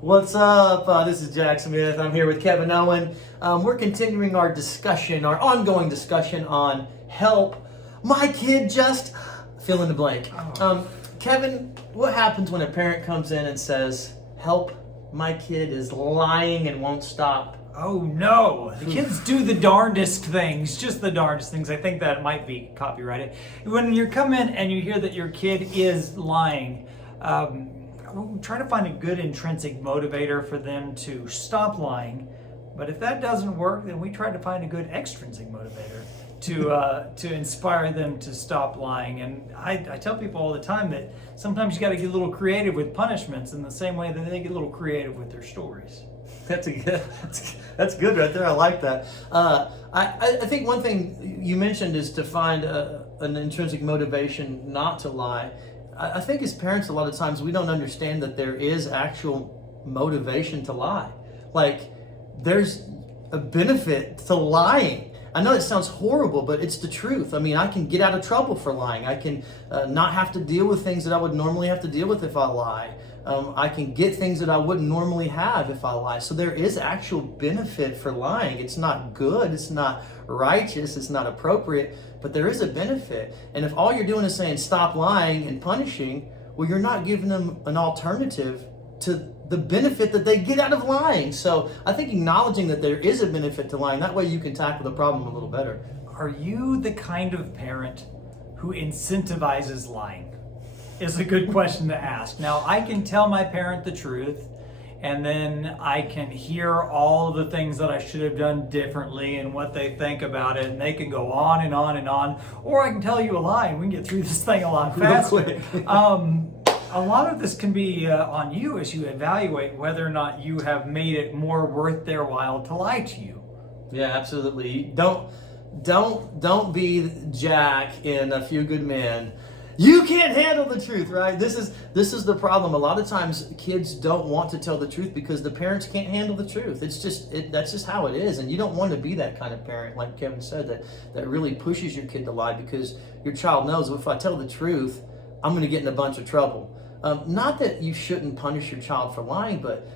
What's up? This is Jack Smith. I'm here with Kevon Owen. We're continuing our discussion, our ongoing discussion on help my kid just fill in the blank. Kevon, what happens when a parent comes in and says, help, my kid is lying and won't stop? Oh no, the kids do the darndest things, just the darndest things. I think that might be copyrighted. When you come in and you hear that your kid is lying, try to find a good intrinsic motivator for them to stop lying. But if that doesn't work, then we try to find a good extrinsic motivator to inspire them to stop lying. And I tell people all the time that sometimes you got to get a little creative with punishments in the same way that they get a little creative with their stories. That's good right there. I like that. I think one thing you mentioned is to find an intrinsic motivation not to lie. I think as parents, a lot of times we don't understand that there is actual motivation to lie. Like, there's a benefit to lying. I know it sounds horrible, but it's the truth. I mean, I can get out of trouble for lying. I can not have to deal with things that I would normally have to deal with if I lie. I can get things that I wouldn't normally have if I lie. So there is actual benefit for lying. It's not good, it's not righteous, it's not appropriate, but there is a benefit. And if all you're doing is saying stop lying and punishing, well, you're not giving them an alternative to the benefit that they get out of lying. So I think acknowledging that there is a benefit to lying, that way you can tackle the problem a little better. Are you the kind of parent who incentivizes lying? Is a good question to ask. Now, I can tell my parent the truth, and then I can hear all of the things that I should have done differently and what they think about it, and they can go on and on and on. Or I can tell you a lie, and we can get through this thing a lot faster. A lot of this can be on you as you evaluate whether or not you have made it more worth their while to lie to you. Yeah, absolutely. Don't be Jack in A Few Good Men. You can't handle the truth, right? This is the problem. A lot of times kids don't want to tell the truth because the parents can't handle the truth. That's just how it is. And you don't want to be that kind of parent, like Kevon said, that really pushes your kid to lie, because your child knows, well, if I tell the truth, I'm going to get in a bunch of trouble. Not that you shouldn't punish your child for lying, but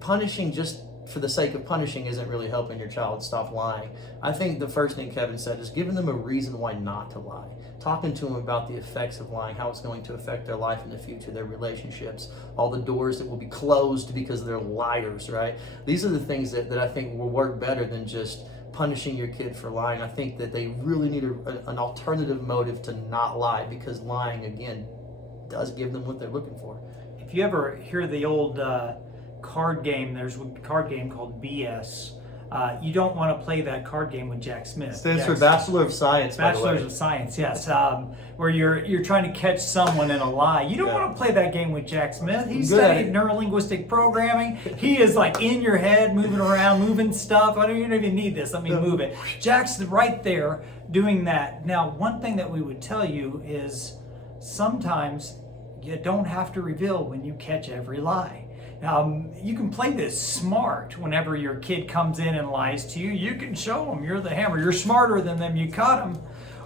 punishing just for the sake of punishing isn't really helping your child stop lying. I think the first thing Kevon said is giving them a reason why not to lie. Talking to them about the effects of lying, how it's going to affect their life in the future, their relationships, all the doors that will be closed because they're liars, right? These are the things that I think will work better than just punishing your kid for lying. I think that they really need an alternative motive to not lie, because lying, again, does give them what they're looking for. If you ever hear the old card game, there's a card game called BS. You don't want to play that card game with Jack Smith. Stands for Bachelor of Science, by the way. Bachelors of Science, yes. Where you're trying to catch someone in a lie. You don't want to play that game with Jack Smith. He studied neurolinguistic programming. He is like in your head, moving around, moving stuff. I don't even need this. Let me move it. Jack's right there doing that. Now, one thing that we would tell you is sometimes you don't have to reveal when you catch every lie. You can play this smart whenever your kid comes in and lies to you. You can show them you're the hammer. You're smarter than them. You caught them.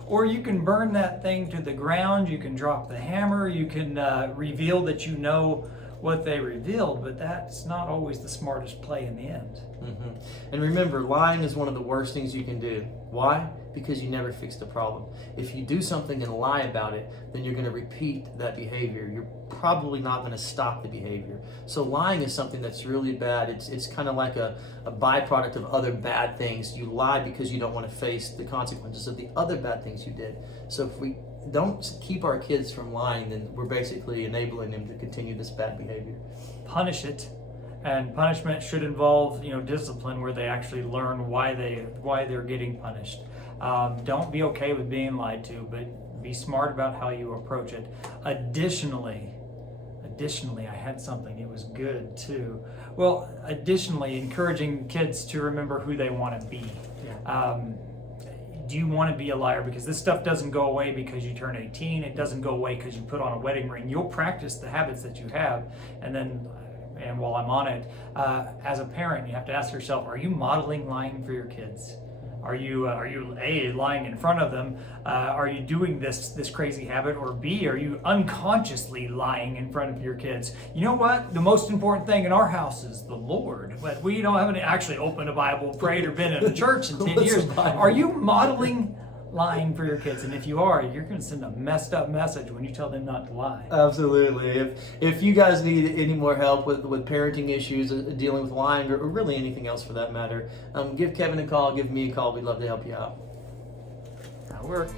Or you can burn that thing to the ground. You can drop the hammer. You can reveal that you know what they revealed, but that's not always the smartest play in the end. Mm-hmm. And remember, lying is one of the worst things you can do. Why? Because you never fix the problem. If you do something and lie about it, then you're going to repeat that behavior. You're probably not going to stop the behavior. So lying is something that's really bad. It's kind of like a byproduct of other bad things. You lie because you don't want to face the consequences of the other bad things you did. So if we don't keep our kids from lying, then we're basically enabling them to continue this bad behavior. Punish it. And punishment should involve, discipline, where they actually learn why they're getting punished. Don't be okay with being lied to, but be smart about how you approach it. Additionally, I had something. It was good too. Well, additionally, encouraging kids to remember who they want to be. Yeah. Do you want to be a liar? Because this stuff doesn't go away because you turn 18. It doesn't go away because you put on a wedding ring. You'll practice the habits that you have, and while I'm on it, as a parent, you have to ask yourself, are you modeling lying for your kids? Are you A, lying in front of them? Are you doing this crazy habit? Or B, are you unconsciously lying in front of your kids? You know what? The most important thing in our house is the Lord. But we haven't actually opened a Bible, prayed, or been in a church in 10 years. Are you modeling lying for your kids? And if you are, you're going to send a messed up message when you tell them not to lie. Absolutely. If you guys need any more help with parenting issues, dealing with lying, or really anything else for that matter, give Kevin a call, give me a call. We'd love to help you out. That'll work.